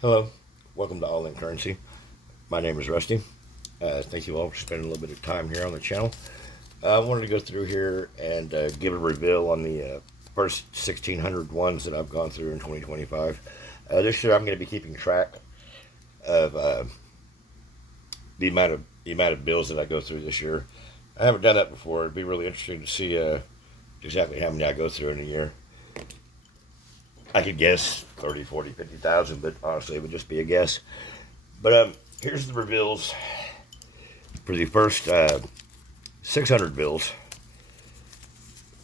Hello, welcome to All In Currency. My name is Rusty. Thank you all for spending a little bit of time here on the channel. I wanted to go through here and give a reveal on the first 1,600 ones that I've gone through in 2025. This year I'm going to be keeping track of the amount of bills that I go through this year. I haven't done that before. It'd be really interesting to see exactly how many I go through in a year. I could guess 30, 40, 50,000, but honestly it would just be a guess. But here's the reveals for the first 600 bills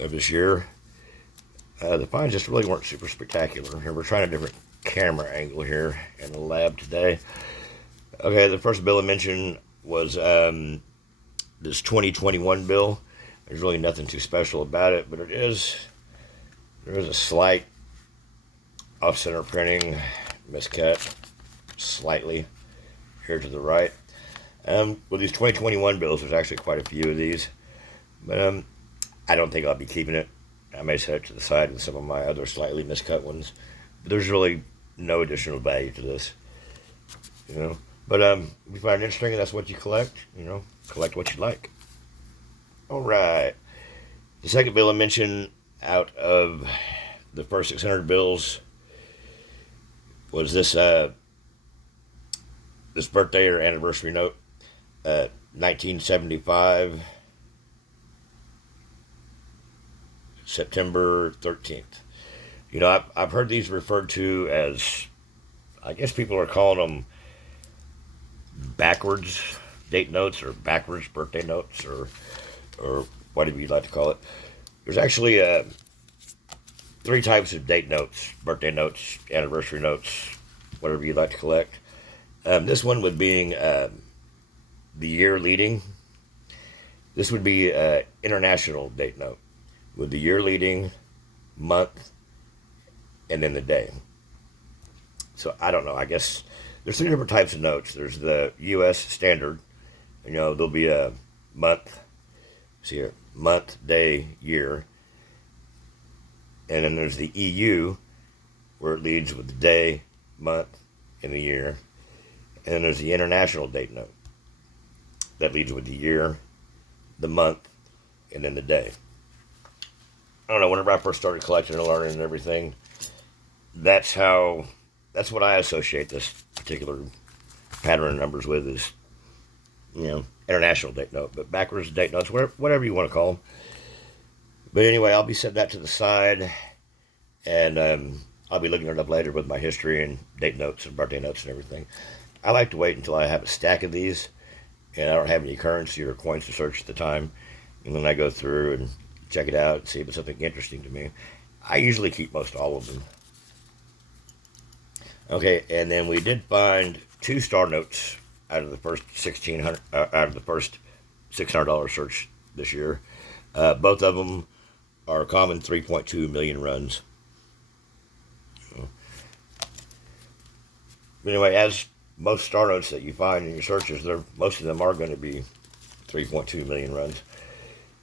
of this year. The finds just really weren't super spectacular. Here we're trying a different camera angle here in the lab today. Okay, the first bill I mentioned was this 2021 bill. There's really nothing too special about it, but there is a slight off-center printing miscut, slightly here to the right. With these 2021 bills, there's actually quite a few of these, but I don't think I'll be keeping it. I may set it to the side with some of my other slightly miscut ones, but there's really no additional value to this, you know. But if you find it interesting and that's what you collect, collect what you like. All right. The second bill I mentioned out of the first 600 bills was this birthday or anniversary note, 1975, September 13th. I've heard these referred to as, I guess people are calling them backwards date notes or backwards birthday notes or whatever you'd like to call it. There's actually three types of date notes: birthday notes, anniversary notes, whatever you'd like to collect. This one would being the year leading. This would be international date note with the year leading, month, and then the day. So I don't know. I guess there's three different types of notes. There's the U.S. standard. There'll be a month. See here, month, day, year. And then there's the EU, where it leads with the day, month, and the year. And then there's the international date note. That leads with the year, the month, and then the day. I don't know, whenever I first started collecting and learning and everything, that's what I associate this particular pattern of numbers with is, international date note. But backwards date notes, whatever you want to call them. But anyway, I'll be setting that to the side, and I'll be looking it up later with my history and date notes and birthday notes and everything. I like to wait until I have a stack of these, and I don't have any currency or coins to search at the time. And then I go through and check it out and see if it's something interesting to me. I usually keep most all of them. Okay, and then we did find two star notes out of the first $600 search this year. Both of them are common 3.2 million runs. Anyway, as most star notes that you find in your searches, most of them are going to be 3.2 million runs.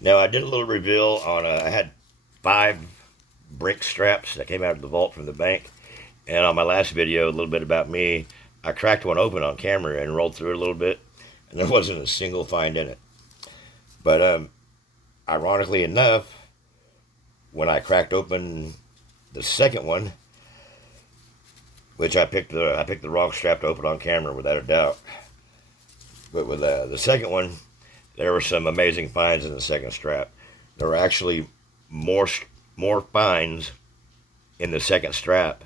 Now, I did a little reveal on, I had 5 brink straps that came out of the vault from the bank. And on my last video, a little bit about me, I cracked one open on camera and rolled through it a little bit, and there wasn't a single find in it. But ironically enough, when I cracked open the second one, which I picked the wrong strap to open on camera without a doubt. But with the second one, there were some amazing finds in the second strap. There were actually more finds in the second strap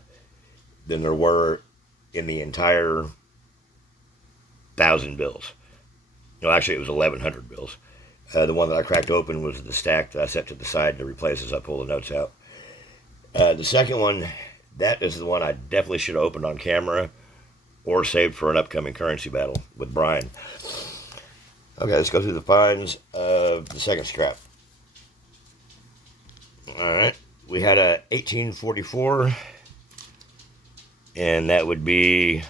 than there were in the entire 1,000 bills. No, actually it was 1,100 bills. The one that I cracked open was the stack that I set to the side to replace as I pull the notes out. The second one, that is the one I definitely should have opened on camera or saved for an upcoming currency battle with Brian. Okay, let's go through the finds of the second strap. Alright, we had a 1844, and that would be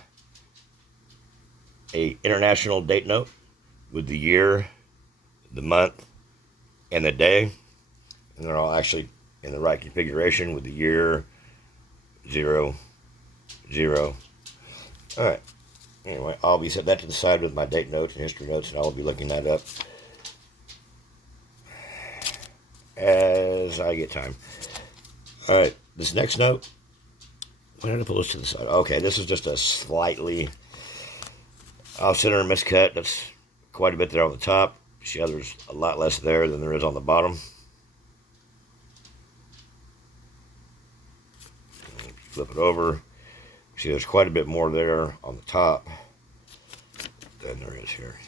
a international date note with the year, the month, and the day. And they're all actually in the right configuration with the year, 0, 0, Alright. Anyway, I'll be setting that to the side with my date notes and history notes, and I'll be looking that up as I get time. Alright, this next note, why did I pull this to the side? Okay, this is just a slightly off-center miscut. That's quite a bit there on the top. See how there's a lot less there than there is on the bottom. Flip it over. See, there's quite a bit more there on the top than there is here.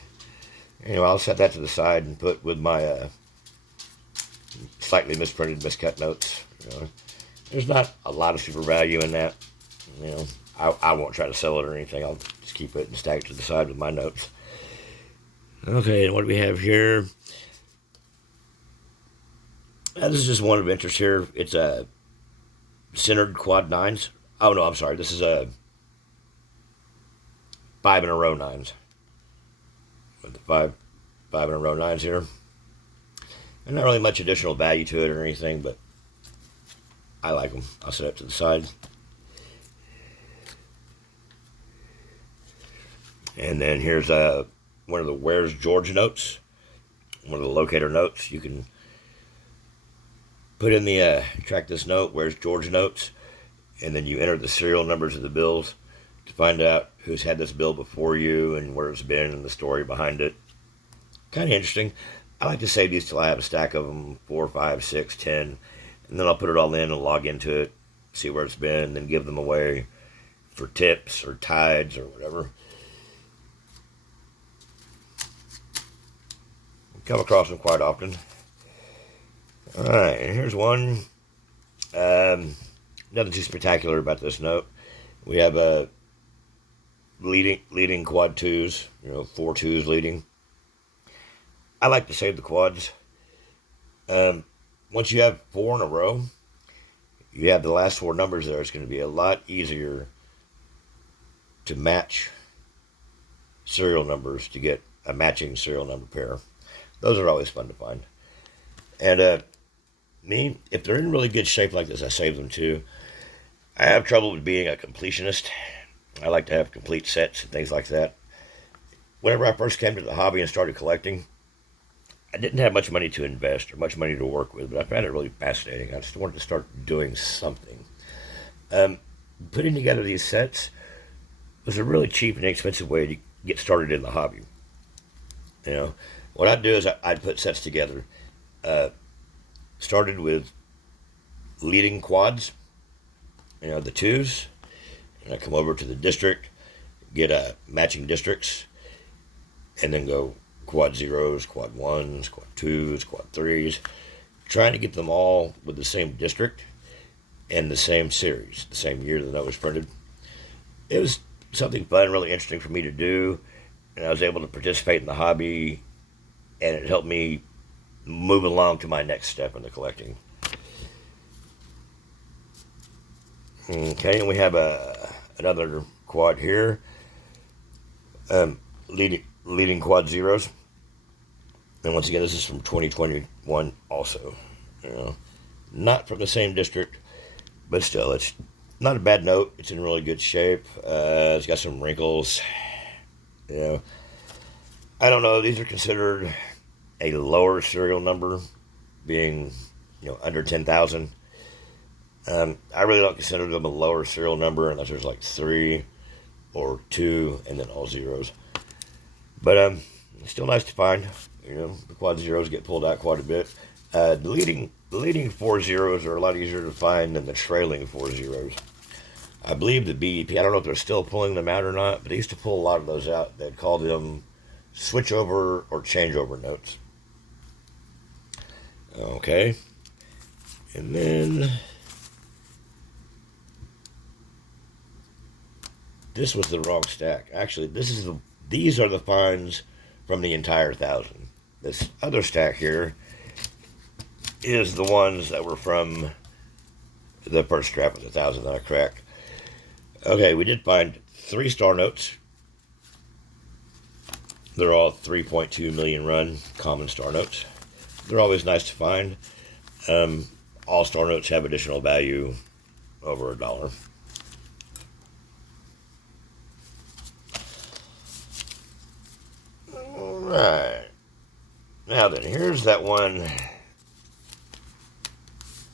Anyway, I'll set that to the side and put with my slightly misprinted, miscut notes. There's not a lot of super value in that. I won't try to sell it or anything. I'll just keep it and stack it to the side with my notes. Okay, and what do we have here? This is just one of interest here. It's a centered quad nines. Oh no, I'm sorry. This is a 5 in a row nines. With the five in a row nines here. And not really much additional value to it or anything, but I like them. I'll set it to the side. And then here's one of the Where's George notes. One of the locator notes. You can put in the track this note, Where's George notes, and then you enter the serial numbers of the bills to find out who's had this bill before you and where it's been and the story behind it. Kind of interesting. I like to save these till I have a stack of them, 4, 5, 6, 10, and then I'll put it all in and log into it, see where it's been, and then give them away for tips or tides or whatever. Come across them quite often. Alright, and here's one. Nothing too spectacular about this note. We have a leading quad twos, 4 twos leading. I like to save the quads. Once you have 4 in a row, you have the last 4 numbers there. It's going to be a lot easier to match serial numbers to get a matching serial number pair. Those are always fun to find. And if they're in really good shape like this, I save them too. I have trouble with being a completionist. I like to have complete sets and things like that. Whenever I first came to the hobby and started collecting, I didn't have much money to invest or much money to work with, but I found it really fascinating. I just wanted to start doing something. Putting together these sets was a really cheap and inexpensive way to get started in the hobby. What I'd do is I'd put sets together. Started with leading quads, the twos, and I come over to the district, get matching districts, and then go quad zeros, quad ones, quad twos, quad threes, trying to get them all with the same district and the same series, the same year the note was printed. It was something fun, really interesting for me to do, and I was able to participate in the hobby, and it helped me move along to my next step in the collecting. Okay, and we have another quad here. Leading quad zeros. And once again, this is from 2021 also. Not from the same district, but still, it's not a bad note. It's in really good shape. It's got some wrinkles. I don't know. These are considered a lower serial number, being under 10,000. I really don't consider them a lower serial number unless there's like 3 or 2 and then all zeros. But it's still nice to find. The quad zeros get pulled out quite a bit. The leading 4 zeros are a lot easier to find than the trailing 4 zeros. I believe the BEP, I don't know if they're still pulling them out or not, but they used to pull a lot of those out. They'd call them switchover or changeover notes. Okay. And then this was the wrong stack. Actually, these are the finds from the entire 1,000. This other stack here is the ones that were from the first strap of the 1,000 that I cracked. Okay, we did find 3 star notes. They're all 3.2 million run common star notes. They're always nice to find. All star notes have additional value over $1. Alright. Now then, here's that one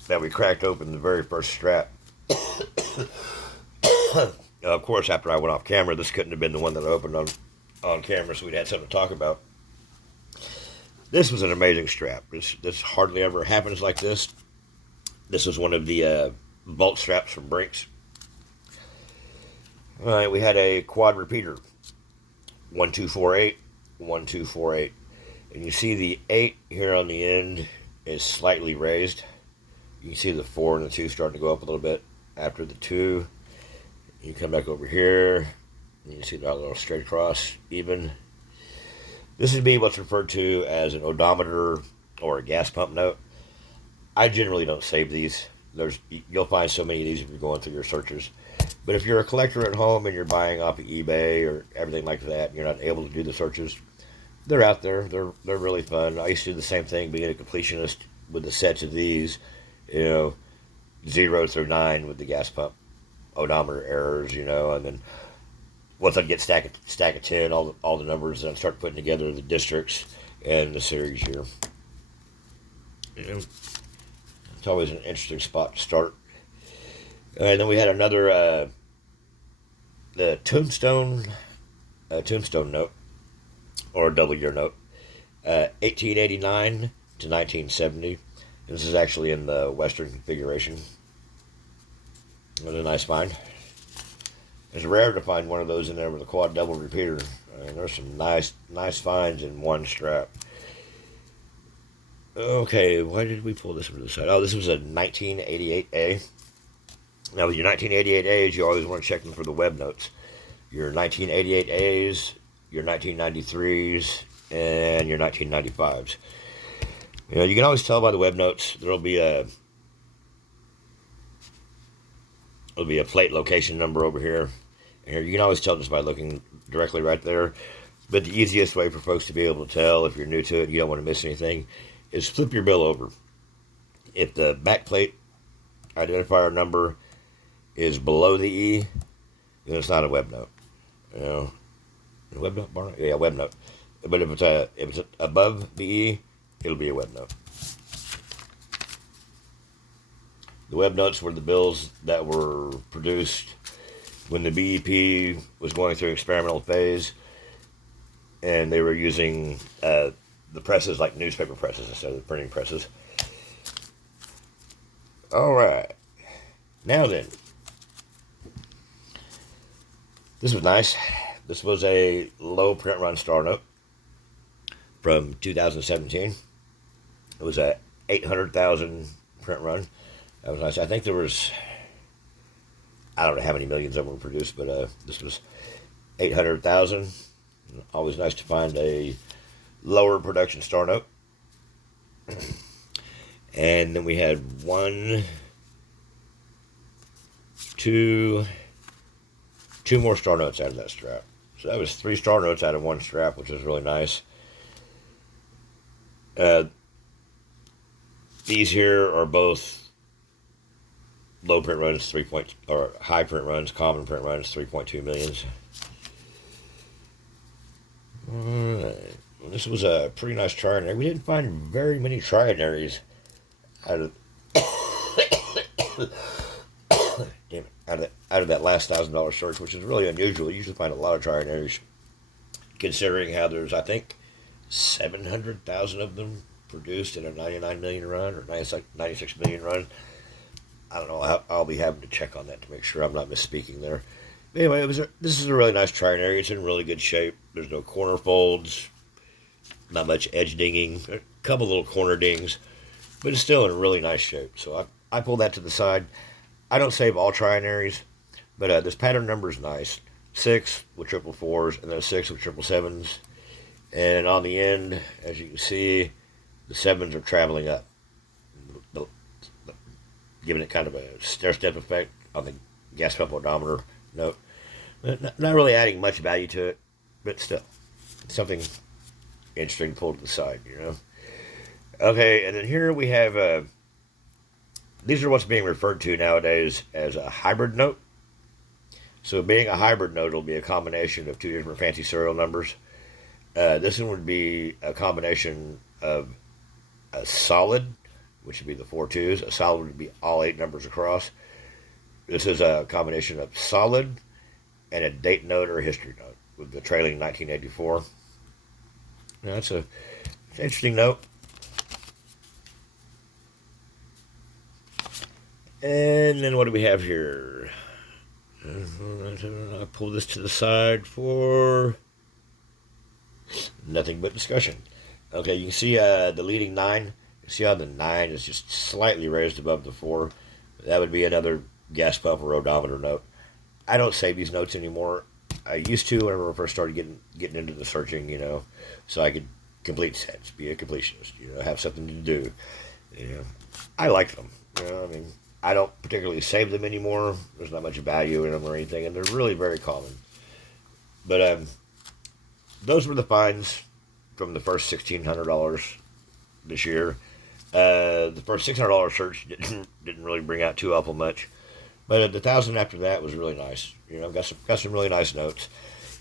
that we cracked open the very first strap. Of course, after I went off camera, this couldn't have been the one that I opened on camera, so we'd had something to talk about. This was an amazing strap. This hardly ever happens like this. This is one of the bolt straps from Brinks. All right, we had a quad repeater. 1248, 1248. And you see the 8 here on the end is slightly raised. You can see the 4 and the 2 starting to go up a little bit after the 2. You come back over here, and you see that little straight across, even. This would be what's referred to as an odometer or a gas pump note. I generally don't save these. You'll find so many of these if you're going through your searches. But if you're a collector at home and you're buying off of eBay or everything like that, and you're not able to do the searches, they're out there. They're really fun. I used to do the same thing, being a completionist with the sets of these, 0 through 9 with the gas pump odometer errors, and then once I get stack of 10, all the numbers, and I start putting together the districts and the series here. It's always an interesting spot to start. And then we had another the tombstone note, or a double year note, 1889 to 1970. And this is actually in the Western configuration. It was a nice find. It's rare to find one of those in there with a quad double repeater. There's some nice finds in one strap. Okay, why did we pull this one to the side? Oh, this was a 1988A. Now, with your 1988As, you always want to check them for the web notes. Your 1988As, your 1993s, and your 1995s. You can always tell by the web notes. There'll be a plate location number over here. And here you can always tell just by looking directly right there. But the easiest way for folks to be able to tell if you're new to it and you don't want to miss anything is flip your bill over. If the back plate identifier number is below the E, then it's not a web note. Web note, Barney? Yeah, web note. But if it's above the E, it'll be a web note. The web notes were the bills that were produced when the BEP was going through experimental phase, and they were using the presses like newspaper presses instead of the printing presses. All right. Now then, this was nice. This was a low print run star note from 2017. It was a 800,000 print run. That was nice. I think there was, I don't know how many millions of them were produced, but this was 800,000. Always nice to find a lower production star note. And then we had two more star notes out of that strap. So that was 3 star notes out of one strap, which was really nice. These here are both low print runs, or high print runs, common print runs, 3.2 millions. Alright. This was a pretty nice trinary. We didn't find very many trinaries out of damn it, out of that last $1,000 search, which is really unusual. You usually find a lot of trinaries, considering how there's, I think, 700,000 of them produced in a 99 million run or 96 million run. I don't know. I'll be having to check on that to make sure I'm not misspeaking there. But anyway, this is a really nice trinary. It's in really good shape. There's no corner folds, not much edge dinging, a couple little corner dings, but it's still in really nice shape. So I pulled that to the side. I don't save all trinaries, but this pattern number is nice. 6 with 444s, and then 6 with 777s. And on the end, as you can see, the 7s are traveling up, giving it kind of a stair-step effect on the gas pump odometer note. Not really adding much value to it, but still, something interesting to pull to the side, Okay, and then here we have, these are what's being referred to nowadays as a hybrid note. So being a hybrid note will be a combination of 2 different fancy serial numbers. This one would be a combination of a solid, which would be the 4 2s. A solid would be all 8 numbers across. This is a combination of solid and a date note or a history note with the trailing 1984. Now, that's an interesting note. And then what do we have here? I pull this to the side for nothing but discussion. Okay, you can see the leading 9. You see how the 9 is just slightly raised above the 4. That would be another gas pump or odometer note. I don't save these notes anymore. I used to whenever I first started getting into the searching, so I could complete sets, be a completionist, have something to do. I like them. I don't particularly save them anymore. There's not much value in them or anything, and they're really very common. But those were the finds from the first $1,600 this year. The first $600 search didn't really bring out too awful much, but the 1,000 after that was really nice. Got some really nice notes.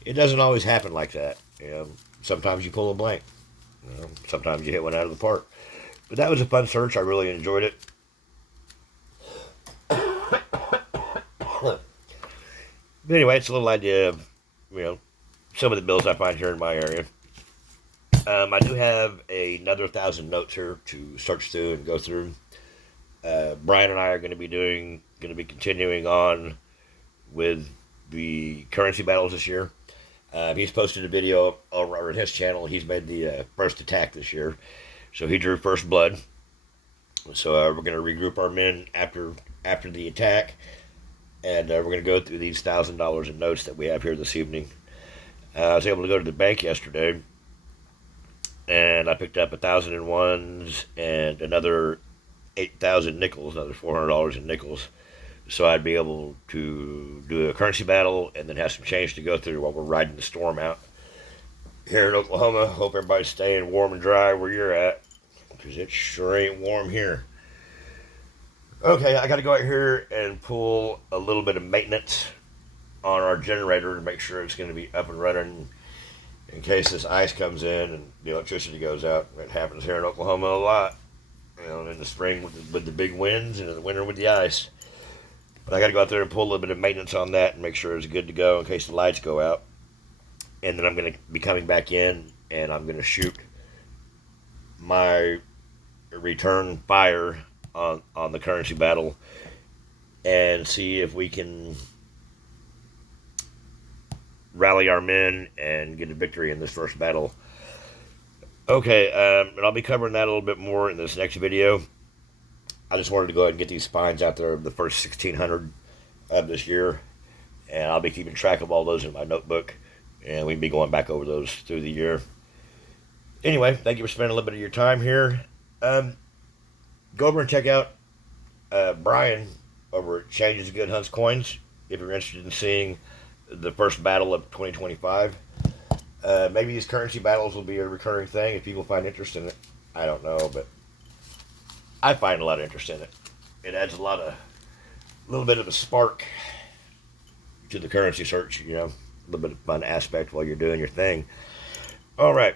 It doesn't always happen like that. Sometimes you pull a blank. Sometimes you hit one out of the park. But that was a fun search. I really enjoyed it. But anyway, it's a little idea of, some of the bills I find here in my area. I do have another 1,000 notes here to search through and go through. Brian and I are going to be continuing on with the currency battles this year. He's posted a video over on his channel. He's made the first attack this year, so he drew first blood. So we're going to regroup our men after the attack, and we're going to go through these $1,000 in notes that we have here this evening. I was able to go to the bank yesterday, and I picked up 1,000 in ones and another 8,000 nickels, another $400 in nickels. So I'd be able to do a currency battle and then have some change to go through while we're riding the storm out here in Oklahoma. Hope everybody's staying warm and dry where you're at, because it sure ain't warm here. Okay, I got to go out here and pull a little bit of maintenance on our generator to make sure it's going to be up and running in case this ice comes in and the electricity goes out. It happens here in Oklahoma a lot. In the spring with the big winds and in the winter with the ice. But I got to go out there and pull a little bit of maintenance on that and make sure it's good to go in case the lights go out. And then I'm going to be coming back in and I'm going to shoot my return fire on the currency battle and see if we can rally our men and get a victory in this first battle. Okay, and I'll be covering that a little bit more in this next video. I just wanted to go ahead and get these finds out there of the first 1,600 of this year, and I'll be keeping track of all those in my notebook, and we can be going back over those through the year. Anyway, thank you for spending a little bit of your time here. Go over and check out Brian over at Changes Good Hunts Coins if you're interested in seeing the first battle of 2025. Maybe these currency battles will be a recurring thing if people find interest in it. I don't know, but I find a lot of interest in it. It adds a little bit of a spark to the currency search, a little bit of fun aspect while you're doing your thing. All right.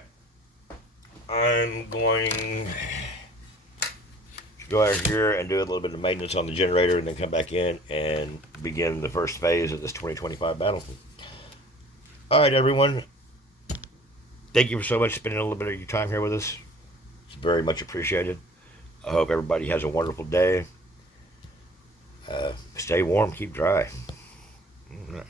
I'm going to go out here and do a little bit of maintenance on the generator and then come back in and begin the first phase of this 2025 battle. All right, everyone. Thank you so much for spending a little bit of your time here with us. It's very much appreciated. I hope everybody has a wonderful day. Stay warm, keep dry. All right.